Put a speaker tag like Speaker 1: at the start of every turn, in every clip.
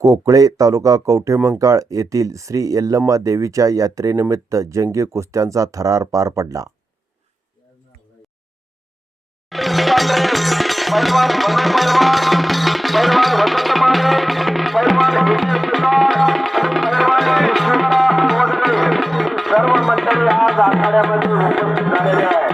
Speaker 1: कोकळे तालुका कवठेमंकाळ येथील श्री यल्लम्मा देवीच्या यात्रेनिमित्त जंगी कुस्त्यांचा थरार पार पडला.
Speaker 2: सर्व मंडळी आज आखाड्यामध्ये उपस्थित झालेले आहे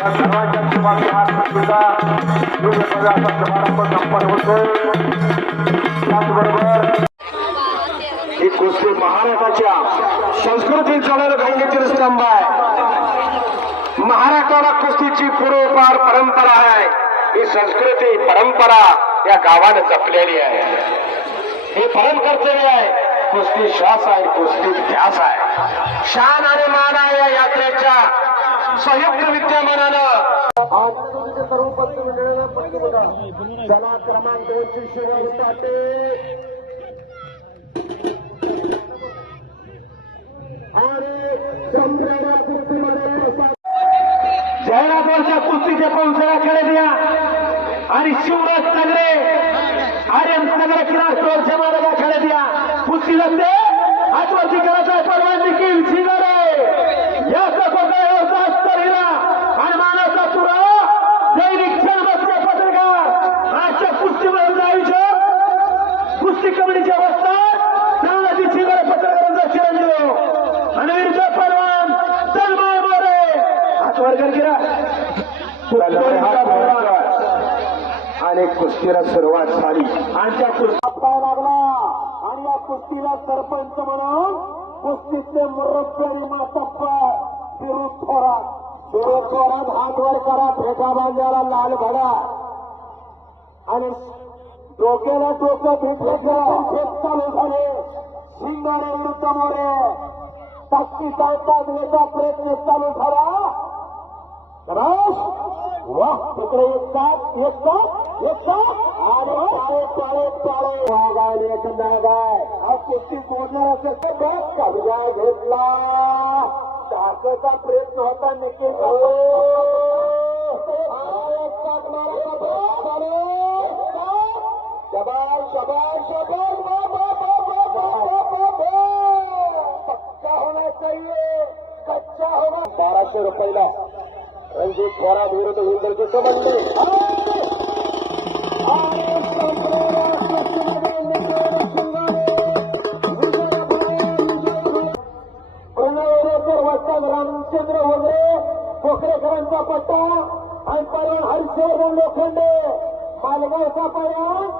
Speaker 2: या सर्वांच्या समारंभ संपन्न होतोय त्याचबरोबर ही कुस्ती महाराष्ट्राच्या संस्कृती चालवलं गंगेतील स्तंभ आहे. महाराष्ट्राला कुस्तीची पूर्वपार परंपरा आहे. ही संस्कृती परंपरा या गावाने जपलेली आहे. हे परम कर्तव्य आहे. कुस्ती श्वास आहे कुस्ती ध्यास आहे. शान आणि मान आहे या यात्रेच्या संयुक्त विद्यमानानं. सर्व चला क्रमांक दोनशे शिवाजी पाटे आणि चंद्रवा कुस्तीमध्ये जैनापूरच्या कुस्तीचे पावसाळा खेळ द्या आणि शिवराज सगळे आर्यन सगळे किनार स्टोरच्या मालका खेळ द्या कुस्ती लागते हातवरती करायचा आहे परवान कमिटीच्या अवस्था. सांगाची शिंगारे पत्रकारांचा चिरंजीव विरुद्ध परवान तन्मय मोरे. हात वर्गर गिरा. आणि कुस्तीला सुरुवात झाली. आणि त्या कुस्ती लागला. आणि या कुस्तीला सरपंच म्हणून कुस्तीचे मुरब्बी आणि मातप्पा फिरू थोरात. फिरू थोरात हात वर करा फेटा बांधायला लाल घडा. आणि डोक्याला डोकं भेटले घेऊन खेप चालू झाले शिंगारे विरुद्ध मोरे ताकदीचा ताकदीचा प्रयत्न चालू झाला रमेश वाह तिकडे एक साथ एक साथ एक साथ आणि टाळे टाळे टाळे वागाय एक नागाय हा कुस्ती सोडणार असेल तर बस कब्जा घेतला टाकायचा प्रयत्न होता निखिल शबाश शबाश शबाश पक्का होना चाहिए कच्चा होना बाराशे रुपयाला रणजित थोरात विरुद्ध विंदरचे संबंध रामचंद्र वगैरे पोखरेकरांचा पट्टा आणि परवान हरिशेर लोखंडे मालगावचा पर्याय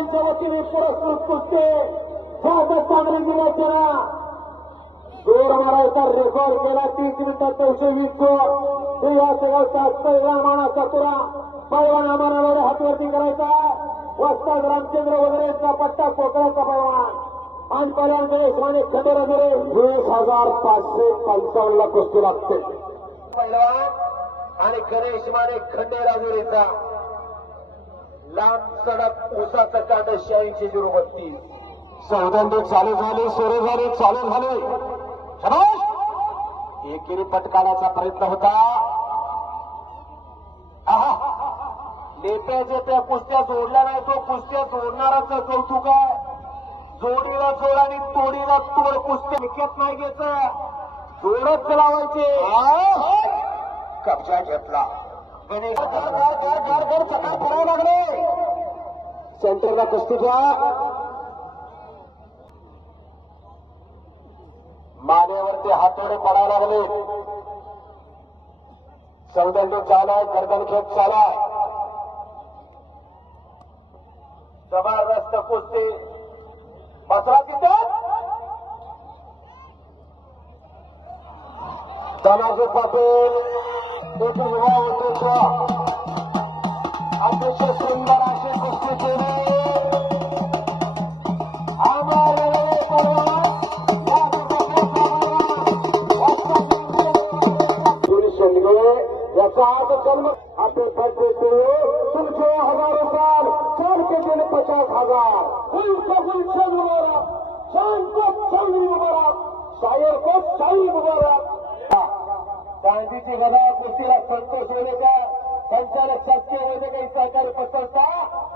Speaker 2: या वतीने पुरस्कृत कुस्ते स्वागत चांगली दिल्याच्या जोर मारायचा रेकॉर्ड केला तीस मिनिटात दोनशे वीस जोर या सगळ्याचा मानाचा तुरा पैलवान आम्हाला हातवरती करायचा वस्ताद रामचंद्र वगैरेचा पट्टा कोकणाचा पैलवान आणि पैलवान गणेश माने खंडेर वगैरे वीस हजार पाचशे पंचावन्न कुस्ती लागते पैलवान आणि गणेश माने खंडेराजुरीचा लांब सडक ऊसाचं कांड शहाऐंशी झिरो बत्तीस सौदंडी चालू झाली सुरू झाली चालू झाली. एकेरी पटकाराचा प्रयत्न होता. लेप्या जेप्या कुस्त्या जोडल्या नाही तो कुस्त्या जोडणाराच कौतुक आहे. जोडीला जोड आणि तोडीला तोड कुस्त्या विकेत नाही घ्यायचं. जोडच लावायचे. कब्जा घेतला. सेंटरला कुस्ती घ्या मानेवरती हातोडे पडा लागले. सौदंड चालाय गर्दन खेप चालाय. जबरदस्त कुस्ती. बसरा तिथे तानाजी पाटील. एक युवा नेतृत्व अतिशय सुंदर अशी कुस्ती केली आम्हाला वेळेवर पळवा. या पुरुष शेंडगे याचा अर्थ जन्म आपण पद्धती तुमचे हजार रुपये चार के दिन पचास हजार उनका गुलशन मुबारक शान को चांदी मुबारक शायर को शाही मुबारक चांदीची गदा कुस्तीला संतोष वेळेकर संचालक शासकीय वैद्यकीय सहकारी पसरता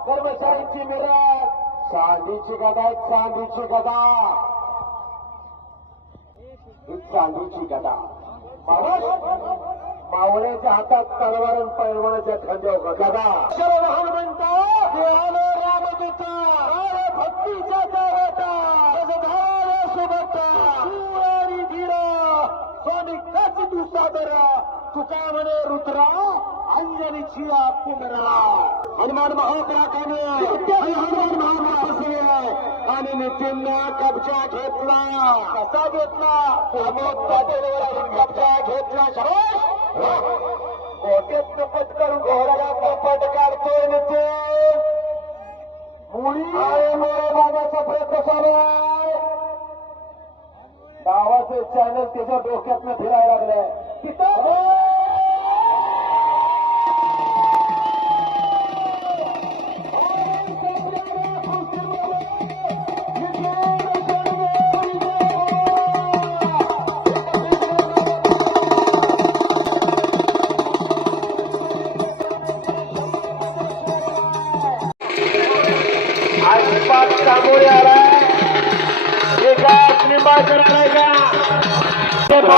Speaker 2: कर्मचाऱ्यांची मिरज. चांदीची गदा चांदीची गदा. ही चांदीची गदा. महाराज मावळ्याच्या हातात तलवार आणि पैलवानाच्या खांद्यावर गदा लहान म्हणता देवाला तुका म्हणे रुद्रा अंजनीची पुनरा हनुमान महाप्राकाने हनुमान महाप्रसने आणि कब्जा घेतला. कसा घेतला? प्रमोद पाटीलवर कब्जा घेतला. गोटेत पटकन घोड्याला कपट काढतोय नितीन. मुळी मोरे मागाचा प्रयत्न चालू आहे. चॅनल त्याच्या डोक्यातनं फिरायला लागलंय. तिथं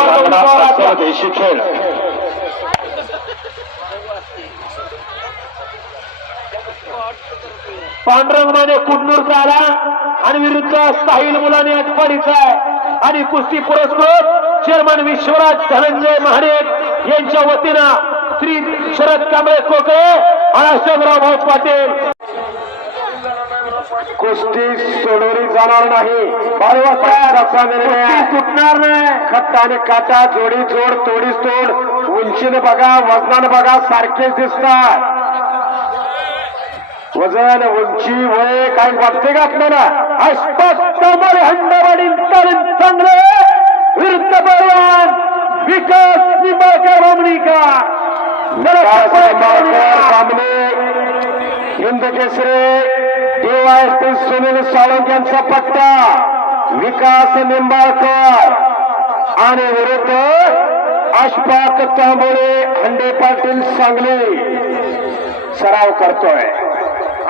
Speaker 3: देशी खेळ
Speaker 2: पांडुरंगमध्ये कुडनूरचा आला आणि विरुद्ध साहिल मुलाने अटपाडीचा आहे आणि कुस्ती पुरस्कृत चेअरमन विश्वराज धनंजय महाडेक यांच्या वतीनं श्री शरद कांबळे कोकळे आणि अशोकराव भाऊ पाटील
Speaker 3: कुस्ती सोडवली जाणार नाही. असा निर्णय
Speaker 2: सुटणार नाही.
Speaker 3: खट्टा आणि काटा जोडी जोड तोडीस तोड. उंचीनं बघा वजनानं बघा सारखेच दिसतात. वजन उंची वय काय वाटते का आपल्याला?
Speaker 2: अस्पष्टमध्ये हंडवाडी तरुण चांगले विरुद्ध बलवान विकास निंबाळकर
Speaker 3: निंबाळकर सामने हिंद केसरी. डीवायएसपी सुनील साळुंक यांचा पट्टा. विकास निंबाळकर. आणि विरुद्ध अशफाक तांबोळे हंडे पाटील सांगली. सराव करतोय.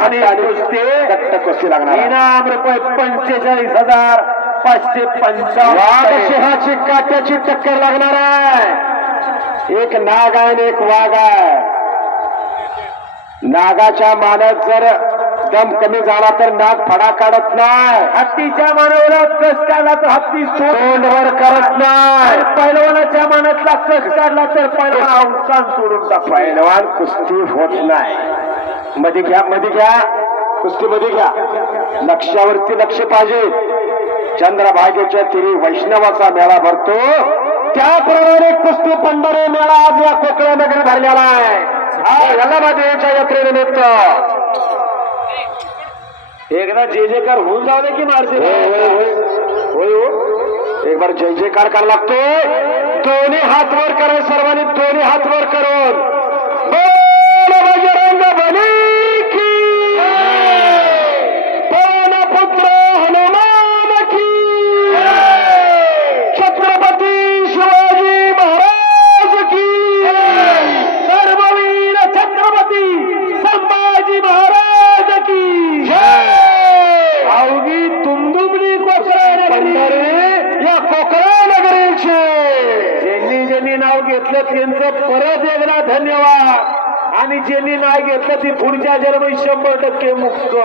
Speaker 3: आणि कुस्ती दत्त कुस्ती लागणार.
Speaker 2: इनाम रुपये पंचेचाळीस हजार पाचशे पंचावन्न.
Speaker 3: वाघसिंहाची काट्याची टक्कर लागणार आहे. एक नाग आहे आणि एक वाघ आहे. नागाच्या मानात जर दम कमी झाला तर नाग फडा काढत नाही.
Speaker 2: हत्तीच्या मानवला कस काढला तर हत्ती
Speaker 3: तोंडवर करत नाही.
Speaker 2: पैलवानाच्या मानातला कस काढला तर पैलवान अवसान सोडून टाक
Speaker 3: पैलवान कुस्ती होत नाही. मध्ये घ्या मध्ये घ्या. कुस्ती मध्ये घ्या. लक्षावरती लक्ष पाहिजे. चंद्रभागेच्या तिरी वैष्णवाचा मेळा भरतो. त्याप्रमाणे कुस्ती पंढरी मेळा आज या कोकण नगरी भरलेला आहे. हा यल्लामादेवीच्या यात्रेनिमित्त.
Speaker 2: एकदा जे जे कर होऊन जाऊ दे की मारते.
Speaker 3: होय, हो. एक बार जय जयकार करायला लागतोय. दोन्ही हात वर करा सर्वांनी दोन्ही हात वर करून.
Speaker 2: आणि ज्यांनी नाही घेतलं ती पुढच्या जन्मी शंभर टक्के मुक्त.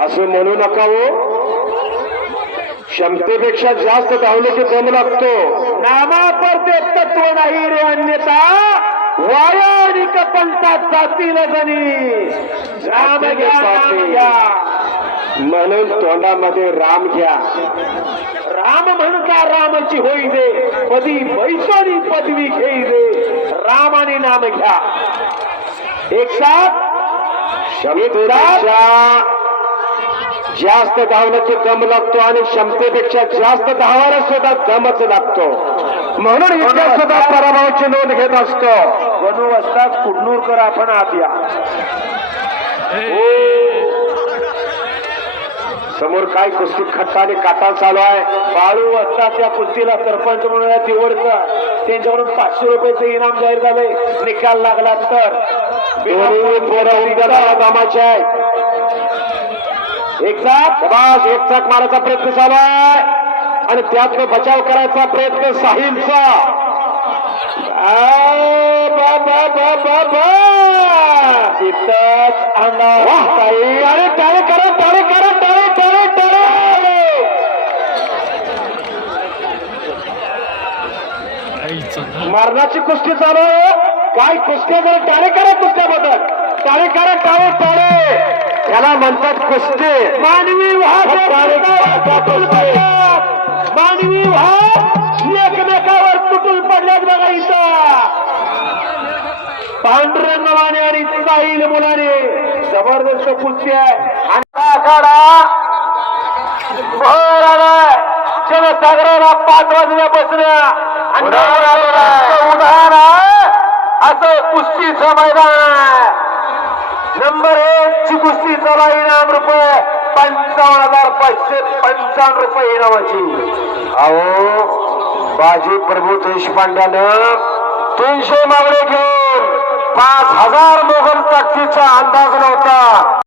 Speaker 3: असं म्हणू नका हो. क्षमतेपेक्षा जास्त धावलं की दम लागतो.
Speaker 2: नामापर ते तत्व नाही रे अन्यथा. वाया आणि कपंतात जातील
Speaker 3: म्हणून तोंडामध्ये राम घ्या. राम म्हणता रामाची होई दे? पदी बैसोनी पदवी घेई दे. राम आणि नाम घ्या. एक साथ क्षमतेपेक्षा जास्त धावण्याचे दम लागतो आणि क्षमतेपेक्षा जास्त धावायला सुद्धा दमच लागतो. म्हणून इथे सुद्धा पराभवाची नोंद घेत असतो. बनू असतात कुडनूरकर आपण आत या. समोर काय कुस्ती खट्टा आणि काटा चालू आहे. बाळू असता त्या कुस्तीला सरपंच म्हणून तिवडचं त्यांच्याकडून पाचशे रुपयाचं इनाम जाहीर झालंय. निकाल लागला तर. आहे एक एक मारायचा प्रयत्न चालू आहे. आणि त्यात बचाव करायचा प्रयत्न साहिलचा. आ, बा, बा, बा, बा, बा. तिथंच अंगावर साहिल. अरे टाळे करा टाळे करा टाळे टाळे टाळे मरणाची कुस्ती चालू आहे. काय कुस्त्या जरा टाळे करा कुस्त्याबद्दल. टाळे करा टाळे टाळे. त्याला म्हणतात कुस्ती. मानवी मानवी एकमेकावर तुटून पडल्यात बघा इथं. पांडुरंगवाने आणि साईल मुलाने. जबरदस्त कुस्ती आहे. आणि आखाडा. भर जनसागराला पाच वाजल्यापासून. उदाहरण आहे असं कुस्तीचं मैदान. नंबर एक ची कुस्ती चला इनाम रुपये पंचावन्न हजार पाचशे पंचावन्न रुपये इनामाची. अहो बाजी प्रभू देशपांड्यानं तीनशे मागणे घेऊन पाच हजार मोगल ताकदीचा अंदाज नव्हता